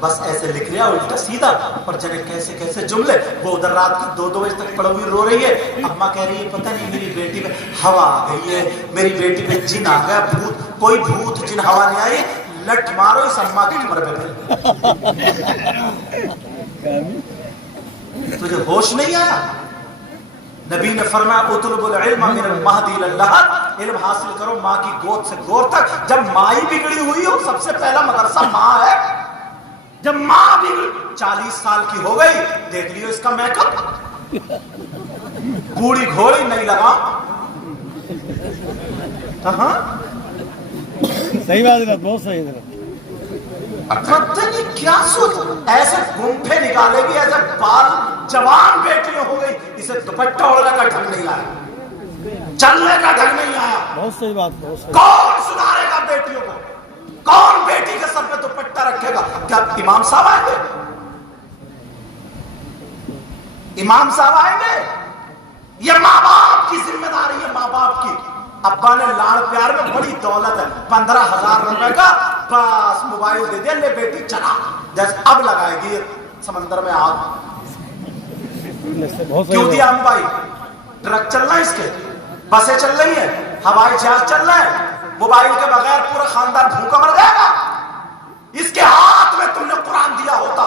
بس ایسے لکھ لیا الٹا سیدھا، اور جگہ کیسے کیسے جملے. وہ ادھر رات کی 2 بجے تک پڑی ہوئی رو رہی ہے. اماں کہہ رہی ہے پتہ نہیں میری بیٹی پہ ہوا آ گئی ہے، میری بیٹی پہ جن آ گیا، بھوت، کوئی بھوت جن ہوا نہیں آئی، لٹ مارو اس اماں کی کمر پہ. تجھے ہوش نہیں آیا؟ نبی نے فرمایا اطلب العلم من المہدی الی اللحد، علم حاصل کرو ماں کی گود سے گور تک. جب ماں ہی بگڑی ہوئی ہو، سب سے پہلا مدرسہ ماں ہے. جب ماں بگڑی 40 سال کی ہو گئی، دیکھ لیو اس کا میک اپ، بوڑھی گھوڑی نہیں لگا. ہاں صحیح بات ہے، بہت صحیح ہے. پتہ نہیں کیا سوچ، ایسے گمپھے نکالے گی، ایسے بال جوان بیٹیاں ہو گئی، اسے دوپٹہ اوڑھنے کا ڈھنگ نہیں آیا، چلنے کا ڈھنگ نہیں آیا. بہت صحیح بات، بہت صحیح. کون سدھارے گا بیٹیوں کو؟ کون بیٹی کے سر پہ دوپٹہ رکھے گا؟ کیا امام صاحب آئیں گے؟ امام صاحب آئیں گے؟ یہ ماں باپ کی ذمہ داری ہے، ماں باپ کی. ابا نے لاڑ پیار میں بڑی دولت ہے، 15,000 روپے کا، بس موبائل دے دیا، لے بیٹی چلا. جیسے اب لگائے گی سمندر میں آگ. کیوں دیا ہم بھائی؟ ٹرک چل رہا ہے اس کے، بسیں چل رہی ہیں، ہوائی جہاز چل رہا ہے. موبائل کے بغیر پورا خاندان بھوکا مر جائے گا. اس کے ہاتھ میں تم نے قرآن دیا ہوتا،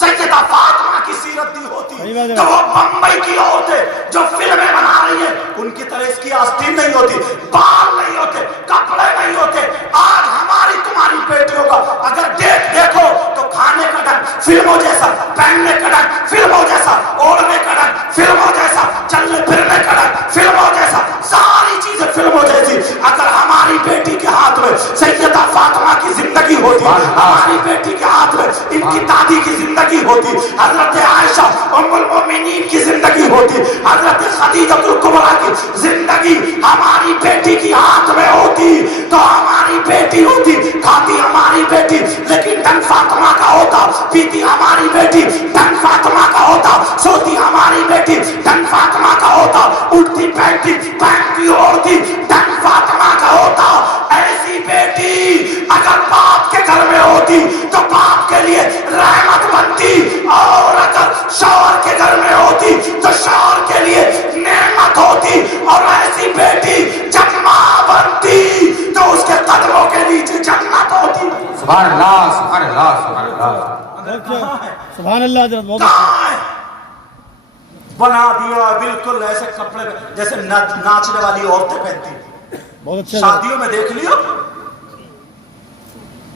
سیدہ فاطمہ کی سیرت دی ہوتی، تو وہ بمبئی کی عورتیں جو فلمیں بنا رہی ہیں ان کی طرح اس کی آستین نہیں ہوتی، بال نہیں ہوتے، کپڑے نہیں ہوتے. آج ہماری تمہاری بیٹیوں کا اگر دیکھو تو کھانے کا ڈھنگ فلموں جیسا، پہننے کا ڈھنگ فلموں جیسا، اوڑھنے کا ڈھنگ فلموں جیسا، چلنے پھرنے کا ڈھنگ فلموں جیسا، ساری چیزیں فلموں جیسی. اگر ہماری بیٹی کے ہاتھ میں سیدہ فاطمہ کی زندگی ہوتی، ہماری بیٹی کے ہاتھ میں ان کی دادی کی زندگی ہوتی، حضرت عائشہ ام المؤمنین کی زندگی ہوتی، حضرت خدیجہ الکبریٰ کی زندگی ہماری بیٹی کی ہاتھ میں ہوتی، تو ہماری بیٹی ہوتی، کھاتی ہماری بیٹی، لیکن ڈھنگ فاطمہ کا ہوتا، پیتی ہماری بیٹی، ڈھنگ فاطمہ کا ہوتا، سوتی ہماری بیٹی، ڈھنگ فاطمہ کا ہوتا، اٹھتی بیٹھتی پہنتی اوڑھتی ڈھنگ فاطمہ کا ہوتا. ایسی بیٹی اگر باپ کے گھر میں ہوتی تو باپ کے لیے رحمت بنتی، اور اگر شوہر کے گھر میں ہوتی تو شوہر کے لیے نعمت ہوتی. اور ایسی بیٹی جب ماں بنتی تو اس کے قدموں کے نیچے جنت ہوتی. سبحان اللہ، سبحان اللہ، سبحان اللہ، سبحان اللہ. حضرت کہاں ہے؟ بنا دیا بالکل ایسے کپڑے جیسے ناچنے والی عورتیں پہنتی. بہت اچھا. شادیوں میں دیکھ لیو،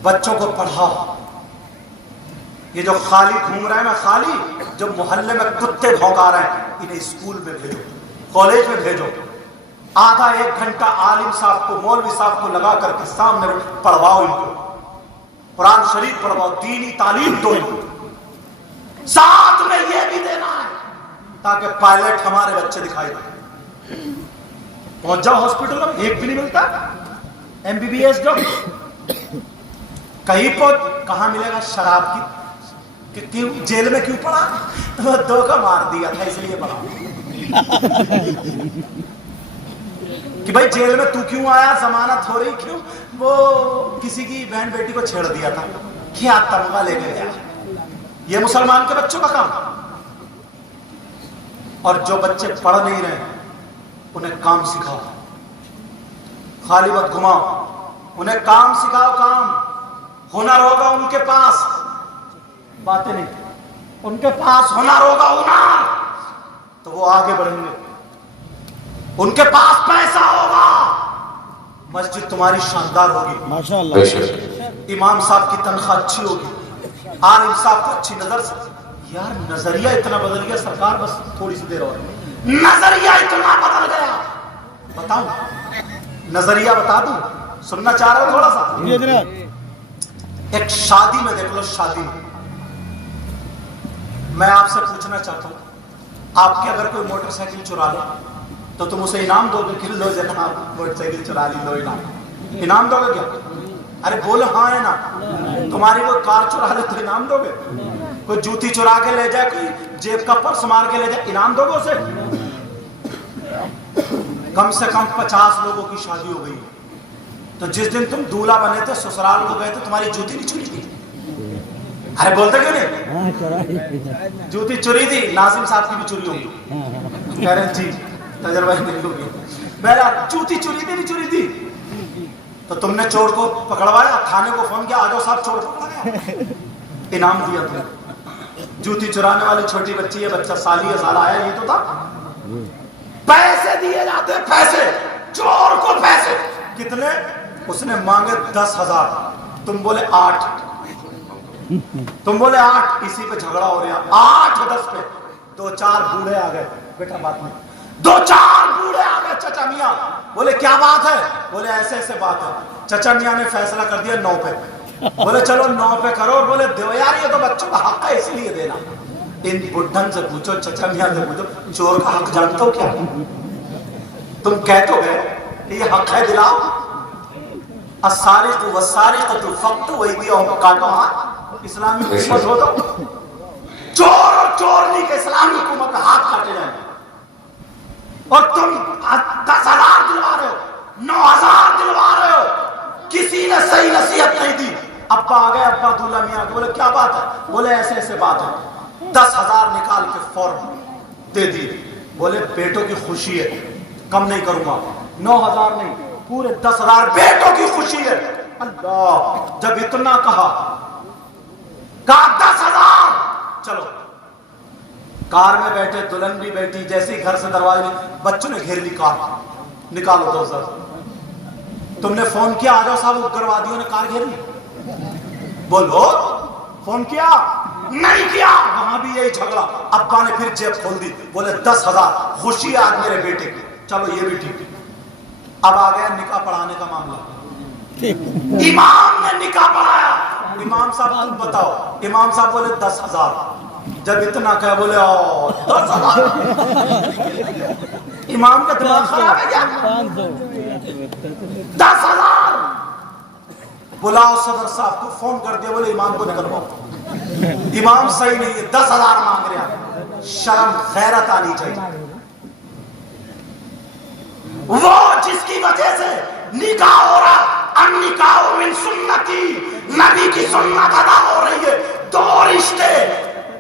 بچوں کو پڑھاؤ. یہ جو خالی گھوم رہے ہیں نا، خالی جو محلے میں کتے بھونکا رہے ہیں، انہیں اسکول میں بھیجو، کالج میں بھیجو. آدھا 1 گھنٹہ عالم صاحب کو، مولوی صاحب کو لگا کر کے سامنے پڑھواؤ، ان کو قرآن شریف پڑھواؤ، دینی تعلیم دو. ساتھ میں یہ بھی دینا ہے تاکہ پائلٹ ہمارے بچے دکھائی دیں. پہنچ جاؤ ہاسپٹل میں، ایک بھی نہیں ملتا. MBBS ڈاکٹر کہیں پہنچ، کہاں ملے گا؟ شراب کی. کہ کیوں جیل میں کیوں پڑا؟ تو دھوکہ مار دیا تھا اس لیے پڑا. کہ بھائی جیل میں تو کیوں آیا، ضمانت ہو رہی کیوں؟ وہ کسی کی بہن بیٹی کو چھیڑ دیا تھا، کیا تمغہ لے کے گیا. یہ مسلمان کے بچوں کا کام. اور جو بچے پڑھ نہیں رہے انہیں کام سکھاؤ، خالی وقت گھماؤ، انہیں کام سکھاؤ. کام ہنر ہوگا ان کے پاس، باتیں نہیں، ان کے پاس ہنر ہوگا، ہنر تو وہ آگے بڑھیں گے. ان کے پاس پیسہ ہوگا، مسجد تمہاری شاندار ہوگی، ماشاءاللہ. امام صاحب کی تنخواہ اچھی ہوگی، عالم صاحب کو اچھی نظر سے. یار نظریہ اتنا بدل گیا سرکار، بس تھوڑی سی دیر اور. نظریہ اتنا بدل گیا، بتاؤں نظریہ بتا دوں؟ سننا چاہ رہے ہو تھوڑا سا؟ ایک شادی میں دیکھ لو، شادی میں آپ سے پوچھنا چاہتا ہوں، آپ کی اگر کوئی موٹر سائیکل چرا لے تو تم اسے انعام دو گے کہ لو جناب موٹر سائیکل چرا لی، لو انعام دو گے کیا؟ ارے بولو ہاں ہے نا. تمہاری کوئی کار چرا لے تو انعام دو گے؟ کوئی جوتی چرا کے لے جائے، کوئی جیب کا پرس مار کے لے جائے، انعام دو گے اسے؟ کم سے کم 50 لوگوں کی شادی ہو گئی، تو جس دن تم دولہا بنے تھے، سسرال کو گئے تھے، تمہاری جوتی نہیں چری تھی؟ ارے بولتے کیوں نہیں؟ ہاں چورائی جوتی چوری تھی، ناظم صاحب کی بھی چوری ہوگی، کہہ رہے ہیں جی تجربہ ہی نہیں ہوگی، میرا جوتی چوری تھی نہیں چوری تھی؟ تو تم نے چور کو پکڑوایا، تھانے کو فون کیا آ جاؤ صاحب چور پکڑا گیا، انعام دیا تم نے۔ جوتی چرانے والی چھوٹی بچی ہے، بچہ سالی سال آیا، یہ تو تھا، پیسے دیے جاتے، پیسے چور کو پیسے کتنے؟ اس نے مانگے 10,000، تم بولے 8، تم بولے 8، اسی پہ جھگڑا ہو رہا، 8 10 پہ 2-4 بوڑھے آ گئے، بیٹا بات نہیں، 2-4 بوڑھے آ گئے چچا میاں، بولے کیا بات ہے؟ بولے ایسے ایسے بات ہے، چچا میاں نے فیصلہ کر دیا 9 پہ، بولے چلو 9 پہ کرو، بولے دیو یار یہ تو بچوں کا حق ہے اس لیے دینا۔ ان بڈھن سے پوچھو، چچا میاں سے پوچھو، چور کا حق جانتے ہو کیا؟ تم کہہ تو گئے یہ حق ہے دلاؤ، السارق والسارقۃ فاقطعوا ایدیہما، کاٹو ہاتھ، اسلامی حکومت ہو تو چور اور چورنی کے اسلامی حکومت میں ہاتھ کاٹے جائیں، اور تم 10,000 دلوا رہے ہو، 9,000 دلوا رہے ہو، کسی نے صحیح نصیحت نہیں دی۔ ابا آ گئے، ابا دولہ میاں کو بولے کیا بات ہے؟ بولے ایسے ایسے بات ہے، 10,000 نکال کے فوراً دے دی، بولے بیٹوں کی خوشی ہے کم نہیں کروں گا، 9,000 نہیں پورے 10,000 بیٹوں کی خوشی ہے۔ اللہ جب اتنا کہا 10,000، چلو کار میں بیٹھے، دلہن بھی بیٹھی، جیسے ہی گھر سے دروازے بچوں نے گھیر لی کار، نکالو 2,000، تم نے فون کیا آ جاؤ صاحب، اگروادیوں نے کار گھیر لی، بولو فون کیا نہیں کیا، وہاں بھی یہی جھگڑا، ابا نے پھر جیب کھول دی، بولے 10,000 خوشی آج میرے بیٹے کی، چلو یہ بھی ٹھیک ہے۔ اب آ گیا نکاح پڑھانے کا معاملہ، امام نے نکاح پڑھایا، امام صاحب تم بتاؤ، امام صاحب بولے 10,000، جب اتنا کہا بولے 10,000، امام کا دماغ خراب ہے کیا؟ 10,000، بلاؤ صدر صاحب کو فون کر دیا، بولے امام کو نکلواؤ، امام صحیح نہیں ہے، 10,000 مانگ رہے ہیں، شرم غیرت آنی چاہیے۔ وہ جس کی وجہ سے نکاح ہو رہا، النکاح من سنتی، نبی کی سنت ادا ہو رہی ہے، 2 رشتے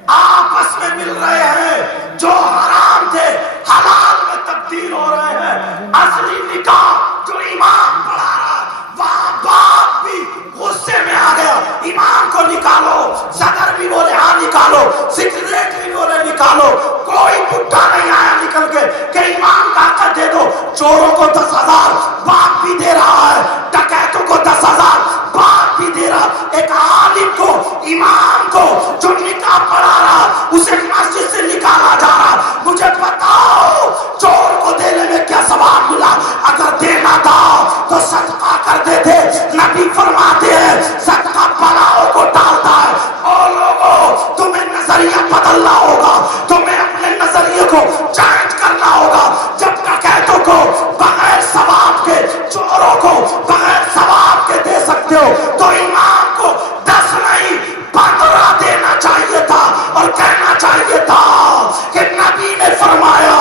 آپس میں مل رہے ہیں جو حرام تھے حلال میں تبدیل ہو رہے ہیں، اصلی نکاح جو امام پڑھا رہا، وہاں باپ بھی غصے میں آ گیا، امام کو نکالو، صدر بھی بولے ہاں نکالو، سیکریٹری بولے نکالو، کوئی بڈھا نہیں آیا نکل کے کہ امام کا حق دے دو، چوروں کو 10,000 باپ بھی دے رہا ہے، ڈکیتوں کو 10,000 باپ بھی دے رہا، ایک عالم کو، امام کو جو نکاح پڑھا رہا اسے مسجد سے نکالا جا رہا، مجھے بتاؤ چور کو دینے میں کیا ثواب ملا؟ اگر دینا تھا تو صدقہ کر دیتے، نبی فرماتے ہیں صدقہ بلاؤں کو ٹالتا ہے۔ اور لوگوں تمہیں نظریہ بدلنا ہوگا، تمہیں اپنے نظریے کو چینج کرنا ہوگا، جب ڈکیتوں کو بغیر ثواب کے، چوروں کو بغیر ثواب کے دے سکتے ہو تو امام کو 10 نہیں 15 دینا چاہیے تھا، اور کہنا چاہیے تھا کہ نبی نے فرمایا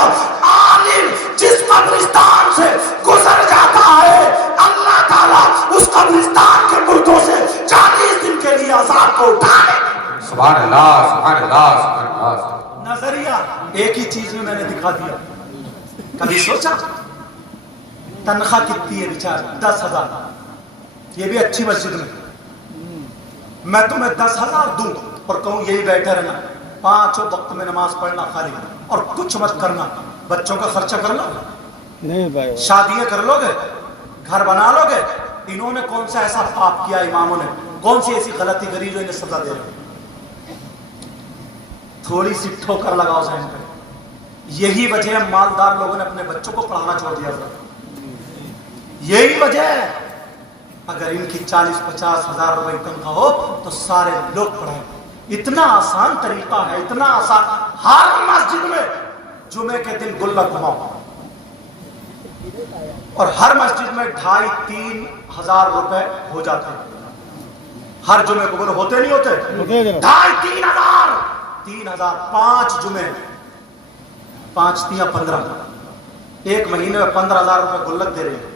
عالم جس قبرستان سے گزر جاتا ہے اللہ تعالیٰ اس قبرستان کے مردوں سے 40 دن کے لیے عذاب کو اٹھائے۔ سبحان اللہ، سبحان اللہ، سبحان اللہ۔ نظریہ ایک ہی چیز میں نے دکھا دیا، کبھی سوچا تنخواہ کتنی ہے بیچارہ؟ 10,000، یہ بھی اچھی مسجد میں، میں تمہیں 10,000 دوں اور کہوں یہی بیٹھے رہنا، 5 وقت میں نماز پڑھنا خالی، اور کچھ مت کرنا، بچوں کا خرچہ کر لو، نہیں بھائی، شادیاں کر لو گے، گھر بنا لو گے، انہوں نے کون سا ایسا پاپ کیا، اماموں نے کون سی ایسی غلطی کری جو انہیں سزا دے رہے؟ تھوڑی سی ٹھوکر لگاؤ ذہن پہ، یہی وجہ ہے مالدار لوگوں نے اپنے بچوں کو پڑھانا چھوڑ دیا تھا، یہی وجہ ہے۔ اگر ان کی 40-50 ہزار روپے تنخواہ ہو تو سارے لوگ پڑھائیں، اتنا آسان طریقہ ہے، اتنا آسان، ہر مسجد میں جمعے کے دن گلہ گھماؤ، اور ہر مسجد میں 2,500-3 ہزار روپے ہو جاتے ہیں، ہر جمعے کو، بولو ہوتے نہیں ہوتے؟ 2,500-3 ہزار، 3,000 5 جمعے، 5 × 3 = 15، ایک مہینے میں 15,000 روپے گلک دے رہی ہے،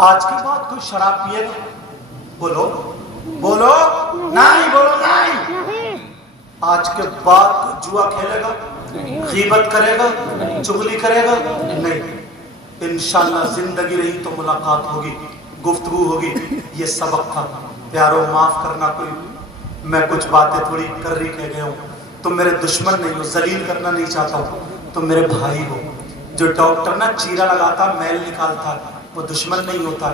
آج کے بعد کوئی شراب پیے گا؟ بولو بولو نہیں، بولو نہیں۔ آج کے بعد کوئی جوا کھیلے گا، غیبت کرے گا، چغلی کرے گا؟ نہیں۔ انشاءاللہ زندگی رہی تو ملاقات ہوگی، گفتگو ہوگی۔ یہ سبق تھا پیارو، معاف کرنا، کوئی میں کچھ باتیں تھوڑی کر رہی کہہ گیا ہوں۔ تم میرے دشمن نہیں ہو، ذلیل کرنا نہیں چاہتا ہوں، تم میرے بھائی ہو۔ جو ڈاکٹر نا چیرا لگاتا، میل نکالتا، وہ دشمن نہیں ہوتا۔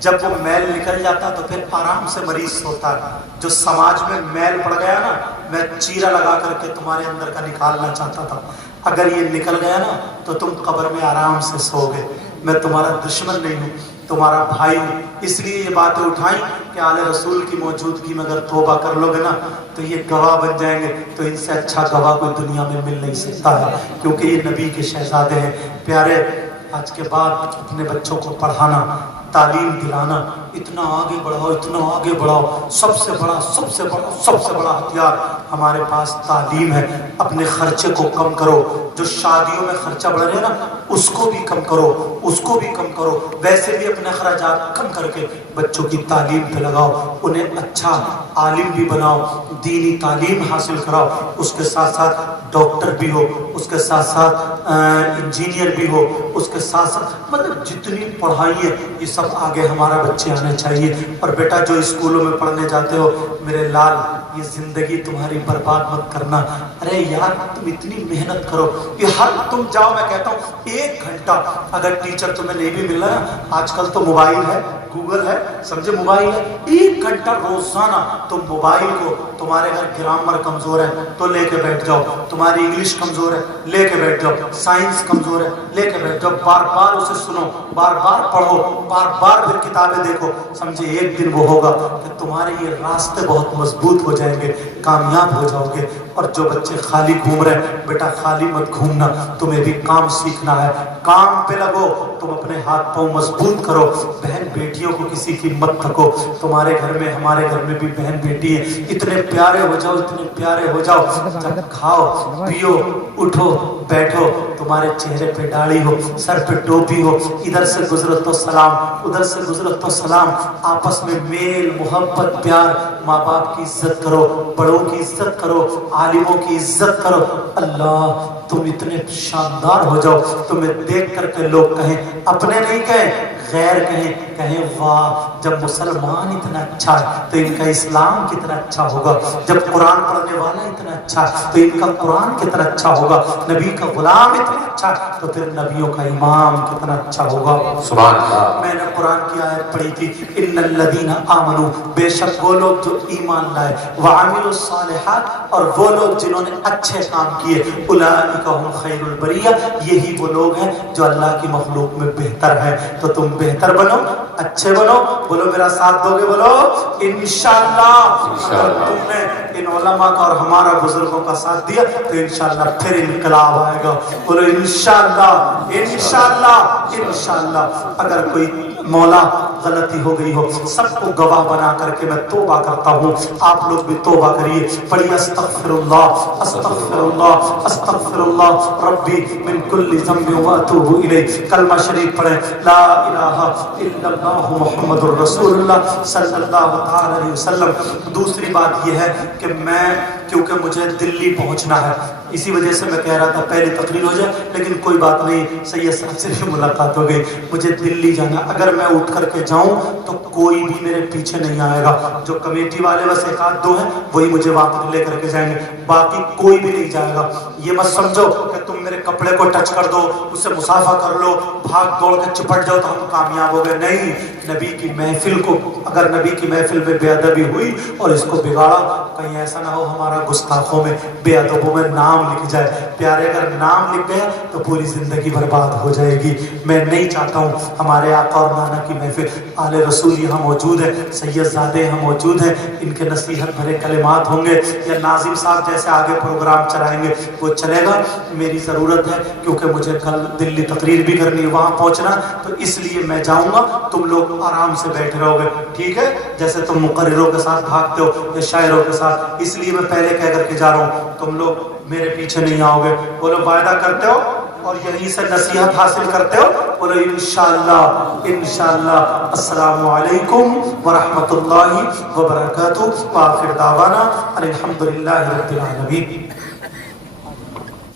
جب وہ میل نکل جاتا تو پھر آرام سے مریض ہوتا ہے۔ جو سماج میں میل پڑ گیا نا، میں چیرا لگا کر کے تمہارے اندر کا نکالنا چاہتا تھا، اگر یہ نکل گیا نا تو تم قبر میں آرام سے سو گے۔ میں تمہارا دشمن نہیں ہوں، تمہارا بھائی ہوں۔ اس لیے یہ باتیں اٹھائیں کہ آل رسول کی موجودگی میں اگر توبہ کر لو گے نا تو یہ گواہ بن جائیں گے۔ تو ان سے اچھا گواہ کوئی دنیا میں مل نہیں سکتا ہے، کیونکہ یہ نبی کے شہزادے ہیں۔ پیارے، آج کے بعد اپنے بچوں کو پڑھانا، تعلیم دلانا، اتنا آگے بڑھاؤ، اتنا آگے بڑھاؤ۔ سب سے بڑا ہتھیار ہمارے پاس تعلیم ہے۔ اپنے خرچے کو کم کرو، جو شادیوں میں خرچہ بڑھ رہے ہیں نا اس کو بھی کم کرو، اس کو بھی کم کرو۔ ویسے بھی اپنے اخراجات کم کر کے بچوں کی تعلیم پہ لگاؤ، انہیں اچھا عالم بھی بناؤ، دینی تعلیم حاصل کراؤ۔ اس کے ساتھ ساتھ ڈاکٹر بھی ہو، اس کے ساتھ ساتھ انجینئر بھی ہو، اس کے ساتھ ساتھ مطلب جتنی پڑھائی ہے یہ سب آگے ہمارا بچے آنے چاہیے۔ اور بیٹا جو اسکولوں میں پڑھنے جاتے ہو، میرے لال، یہ زندگی تمہاری برباد مت کرنا۔ ارے یار تم اتنی محنت کرو، یہ ہر تم جاؤ، میں کہتا ہوں 1 گھنٹہ اگر ٹیچر تمہیں نہیں بھی مل رہا ہے، آج کل تو موبائل ہے، گوگل ہے، سمجھے، موبائل ہے، 1 گھنٹہ روزانہ تم موبائل کو، تمہارے گھر گرامر کمزور ہے تو لے کے بیٹھ جاؤ، تمہاری انگلش کمزور ہے لے کے بیٹھ جاؤ، سائنس کمزور ہے لے کے بیٹھ جاؤ، بار بار اسے سنو، بار بار پڑھو، بار بار پھر کتابیں دیکھو۔ سمجھے ایک دن وہ ہوگا کہ تمہارے یہ راستے بہت مضبوط ہو جائیں گے، کامیاب ہو جاؤ گے۔ اور جو بچے خالی گھوم رہے ہیں، بیٹا خالی مت گھومنا، تمہیں بھی کام سیکھنا ہے، کام پہ لگو، تم اپنے ہاتھ پاؤں مضبوط کرو، بہن بیٹیوں کو کسی کی مت تھکو۔ تمہارے گھر میں، ہمارے گھر میں بھی بہن بیٹی ہے، اتنے پیارے ہو جاؤ، اتنے پیارے ہو جاؤ، جب کھاؤ پیو اٹھو بیٹھو تمہارے چہرے پہ داڑھی ہو، سر پہ ٹوپی ہو، ادھر سے گزرو تو سلام، ادھر سے گزرو تو سلام، آپس میں میل محبت پیار، ماں باپ کی عزت کرو، بڑوں کی عزت کرو، عالموں کی عزت کرو۔ اللہ تم اتنے شاندار ہو جاؤ، تمہیں دیکھ کر کے لوگ کہیں، اپنے نہیں کہیں، غیر کہیں واہ جب مسلمان اتنا اچھا ہے تو ان کا اسلام کتنا اچھا ہوگا، جب قرآن پڑھنے والا اتنا اچھا ہے تو ان کا قرآن کتنا اچھا ہوگا، نبی کا غلام اتنا اچھا ہے تو پھر نبیوں کا امام کتنا اچھا ہوگا۔ سبحان اللہ۔ میں نے قرآن کی آیت پڑھی تھی، ان الذین آمنوا، بے شک وہ لوگ جو ایمان لائے، وعملوا الصالحات، اور وہ لوگ جنہوں نے اچھے کام کیے، اولئک هم خیر البریہ، یہی وہ لوگ ہیں جو اللہ کی مخلوق میں بہتر ہے۔ تو تم بہتر بنو، اچھے بنو، بولو میرا ساتھ دو گے، بولو انشاءاللہ۔ اگر تم نے ان علماء کا اور ہمارا بزرگوں کا ساتھ دیا تو انشاءاللہ پھر انقلاب آئے گا، بولو انشاءاللہ انشاءاللہ انشاءاللہ۔ اگر کوئی مولا غلطی ہو گئی ہو، سب کو گواہ بنا کر کے میں توبہ کرتا ہوں، آپ لوگ بھی توبہ کریے، پڑھیے استغفر اللہ استغفر اللہ استغفر اللہ ربی من کل ذنب واتوب الیہ، کلمہ شریف پڑھیں، لا الہ الا اللہ محمد الرسول اللہ صلی اللہ تعالی علیہ وسلم۔ دوسری بات یہ ہے کہ میں، کیونکہ مجھے دلی پہنچنا ہے، اسی وجہ سے میں کہہ رہا تھا پہلی تقریر ہو جائے، لیکن کوئی بات نہیں، سید صاحب سے بھی ملاقات ہو گئی، مجھے دلی جانا، اگر میں اٹھ کر کے جاؤں تو کوئی بھی میرے پیچھے نہیں آئے گا، جو کمیٹی والے بس 1-2 ہیں وہی مجھے واپس لے کر کے جائیں گے، باقی کوئی بھی نہیں جائے گا۔ یہ مت سمجھو کہ تم میرے کپڑے کو ٹچ کر دو، اس سے مصافحہ کر لو، بھاگ دوڑ کے چپٹ جاؤ تو ہم کامیاب ہو گئے، نہیں۔ نبی کی محفل کو، اگر نبی کی محفل میں بے ادبی ہوئی اور اس کو بگاڑا، کہیں ایسا نہ ہو ہمارا گستاخوں میں، بے ادبوں میں نام لکھ جائے۔ پیارے اگر نام لکھ گیا تو پوری زندگی برباد ہو جائے گی۔ میں نہیں چاہتا ہوں ہمارے آقا اور نانا کی محفل، آل رسول یہاں موجود ہے، سید زادے یہاں موجود ہیں، ان کے نصیحت بھرے کلمات ہوں گے، یا ناظم صاحب جیسے آگے پروگرام چلائیں گے وہ چلے گا۔ میری ضرورت ہے کیونکہ مجھے کل دلی تقریر بھی کرنی ہے، وہاں پہنچنا، تو اس لیے میں جاؤں گا، تم لوگ آرام سے بیٹھے رہو گے، ٹھیک ہے، جیسے تم مقرروں کے ساتھ بھاگتے ہو یا شاعروں کے ساتھ، اس لیے میں پہلے کہہ کر کے جا رہا ہوں، تم لوگ میرے پیچھے نہیں آؤ گے، بولو وعدہ کرتے ہو؟ اور یہیں سے نصیحت حاصل کرتے ہو. بولو انشاءاللہ انشاءاللہ. السلام علیکم ورحمۃ اللہ وبرکاتہ. وآخر دعوانا الحمدللہ رب العالمین.